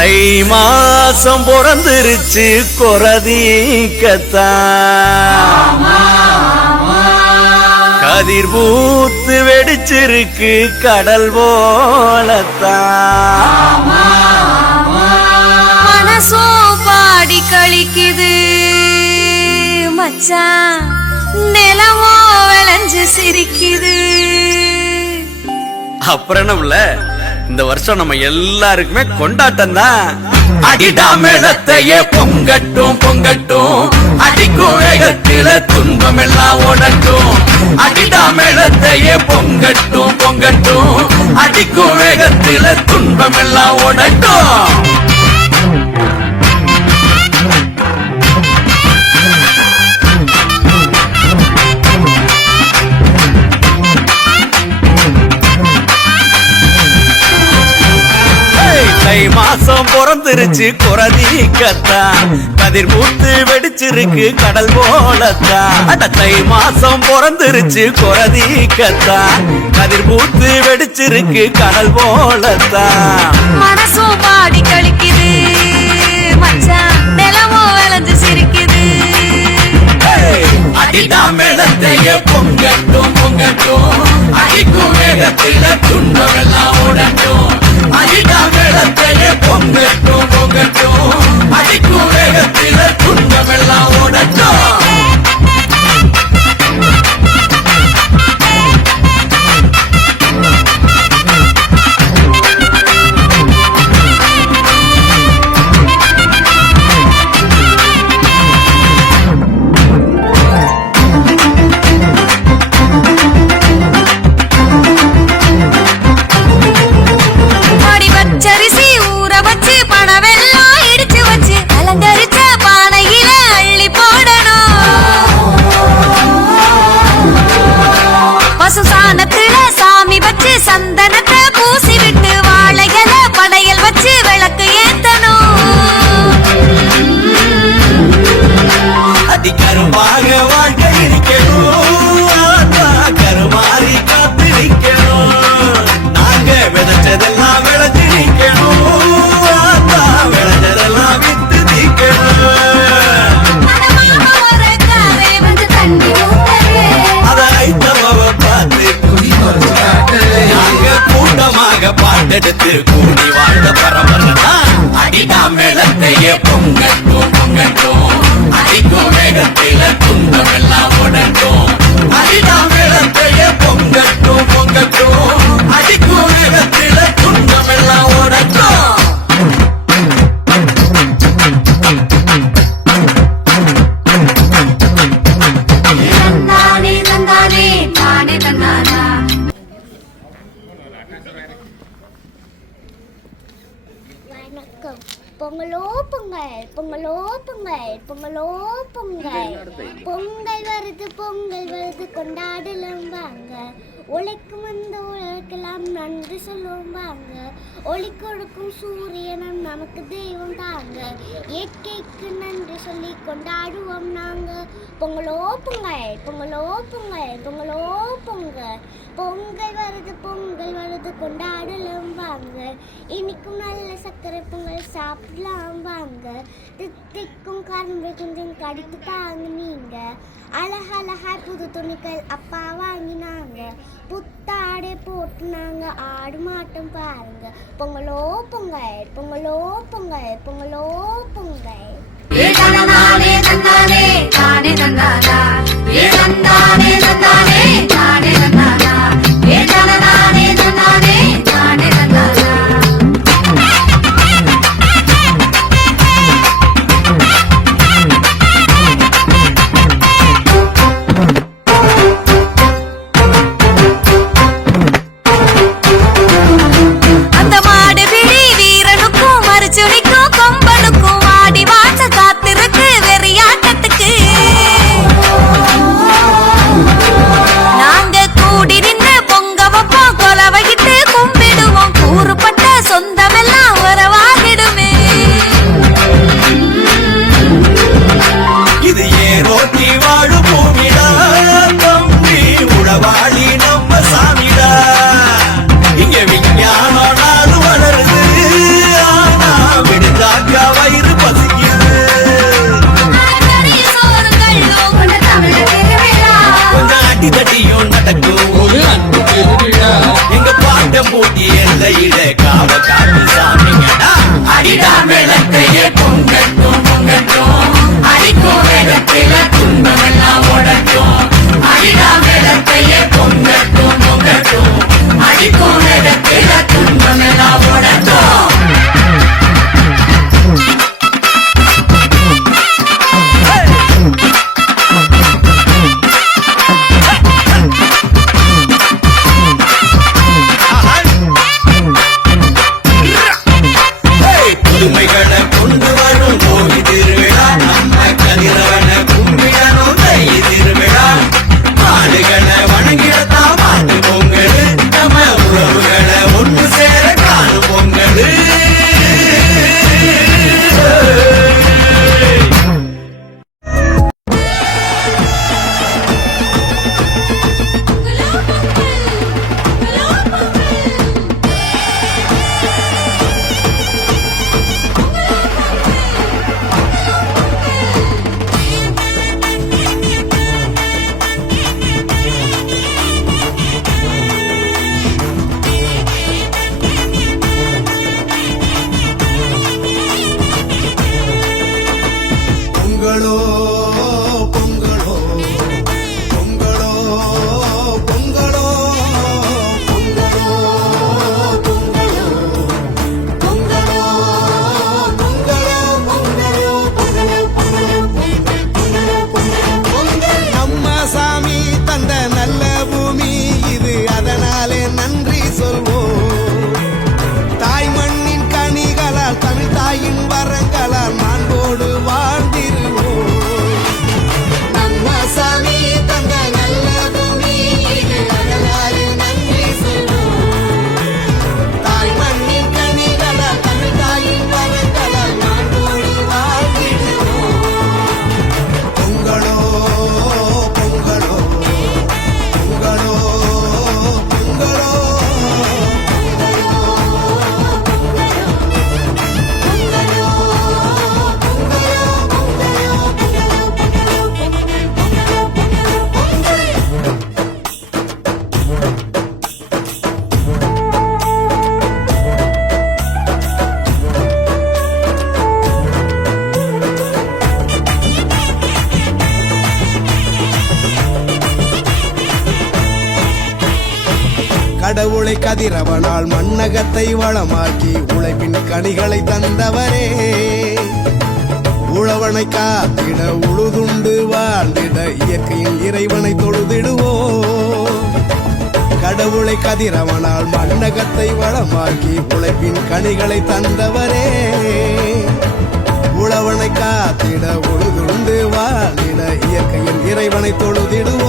தை மாசம் பிறந்துருச்சு கொரதீக்கத்தான் கதிர் பூத்து வெடிச்சிருக்கு கடல் போலத்தான் மனசோ பாடி கழிக்குது மச்சான் நிலமோ விளைஞ்சு சிரிக்குது. அப்புறம் என்ன உள்ள இந்த வருஷம் நம்ம எல்லாருக்குமே கொண்டாட்டம் தான். அடிடா மேளத்தையே பொங்கட்டும் பொங்கட்டும் அடிக்கும் வேகத்தில துன்பம் எல்லாம் ஓடட்டும். அடிடா மேளத்தையே பொங்கட்டும் பொங்கட்டும் அடிக்கும் வேகத்தில துன்பம் எல்லாம் ஓடட்டும். தை மாசம் பிறந்துருச்சு கொரதீக்கத்தான் கதிர் பூத்து வெடிச்சிருக்கு கடல் போலத்தான். தை மாசம் பிறந்துருச்சு கொரதீக்கத்தான் கதிர் பூத்து வெடிச்சிருக்கு கடல் போலத்தான். மனசோ பாடி கழிக்குது மச்சான் நிலமோ விளைஞ்சு சிரிக்குது. அடிடா மேளத்தையே பொங்கட்டும் பொங்கட்டும் அடிக்கும் வேகத்தில துன்பம் எல்லாம் ஓடட்டும். அடிடா மேளத்தையே பொங்கட்டும் பொங்கட்டும் அடிக்கும் வேகத்தில துன்பம் எல்லாம் ஓடட்டும். சந்தனத்தை பூசி விட்டு வாழைகள படையல் வச்சு விளக்கு ஏத்தணும். அதிகரமாக வாழ்க்கை இருக்கணும் கருமாறி காத்திருக்கணும். நாங்க விதைச்சதெல்லாம் விளைச்சு நிக்கணும் விளைஞ்சதெல்லாம் வித்து நிக்கணும். அதை ஐத்தமாவ பார்த்து கூட்டமாக பாட்டெடுத்து கூடி வாழ்ந்த பரமதான். அடிடா மேளத்தையே பொங்கட்டும் பொங்கட்டும் அடிக்கும் வேகத்தில துன்பம் எல்லாம் ஓடட்டும். அடிடா மேளத்தையே பொங்கட்டும் பொங்கட்டும் அடிக்கும் வேகத்தில துன்பம் எல்லாம் ஓடட்டும். பொங்கலோ பொங்கல் பொங்கலோ பொங்கல் பொங்கலோ பொங்கல் பொங்கல் வருது கொண்டாடலாம் வாங்க. உழைக்கும் அந்த உலகெல்லாம் நன்றி சொல்லுவோம் வாங்க. ஒளி கொடுக்கும் சூரியனும் நமக்கு தெய்வம் தாங்க. இயற்கைக்கு நன்றி சொல்லி கொண்டாடுவோம் நாங்க. பொங்கலோ பொங்கல் பொங்கலோ பொங்கல் பொங்கலோ பொங்கல் பொங்கல் வருது கொண்டாடலாம் வாங்க. இன்னைக்கும் நல்ல சர்க்கரை பொங்கல் சாப்பிடலாம் வாங்க. தித்திக்கும் கரும்பு கொஞ்சம் கடித்து தாங்க நீங்க. அழகழகா புது துணிகள் அப்பா வாங்கினாங்க. புத்தாடை போட்டு நாங்க ஆடு மாட்டம் பாருங்க. பொங்கலோ பொங்கல் பொங்கலோ பொங்கல் பொங்கலோ பொங்கல். தந்தானே தந்தானே தானே தந்தானா தந்தானே தந்தானே தானே தந்தானா தந்தானே தந்தானே தானே தந்தானா. அந்த மாடு பிடி வீரனுக்கும் மறுச்சுனிக்கும் கொம்பனுக்கும் வாடி வாச காத்திருக்கு வெறியாட்டத்துக்கு. மலையில காவ காக்கும் சாமிங்கடா அடிடா மேளத்தையே பொங்கட்டும் பொங்கட்டும் அடிக்கும் வேகத்தில துன்பமெல்லாம் ஓடட்டும் அடிடா மேளத்தையே பொங்கட்டும் பொங்கட்டும் அடிக்கும் வேகத்தில துன்பமெல்லாம் ஓடட்டும் புதுமைகளை கொண்டு வரும் கோவி திருவிழா நம்ம கதிரவன கும்பிடணும் தை திருவிழா மாடுகளை வணங்கிடத்தான் மாட்டு பொங்கல் நம்ம உறவுகளை ஒன்று சேர காணும் பொங்கல் பொங்கலோ பொங்கலோ பொங்கலோ பொங்கலோ பொங்கலோ பொங்கலோ பொங்கலோ பொங்கலோ பொங்கலோ நம்ம சாமி தந்த நல்ல பூமி இது அதனாலே நன்றி சொல்வோம் தாய் மண்ணின் கனிகளால் தமிழ் தாயின் வரங்களால் மாண்போடு வாழ்ந்திருவோம் நம்ம சாமி தந்த நல்ல பூமி இது அதனாலே நன்றி சொல்வோம் தாய் மண்ணின் கனிகளால் தமிழ் தாயின் வரங்களால் மாண்போடு வாழ்ந்திடுவோம் பொங்கலோ பொங்கலோ பொங்கலோ பொங்கலோ கடவுளை கதிரவனால் மண்ணகத்தை வளமாக்கி உழைப்பின் கனிகளை தந்தவரே உழவனை காத்திட உழுதுண்டு வாழ்ந்திட இயற்கையின் இறைவனை தொழுதிடுவோம் கடவுளை கதிரவனால் மண்ணகத்தை வளமாக்கி உழைப்பின் கனிகளை தந்தவரே உழவனை காத்திட உழுதுண்டு வாழ்ந்திட இயற்கையின் இறைவனை தொழுதிடுவோம்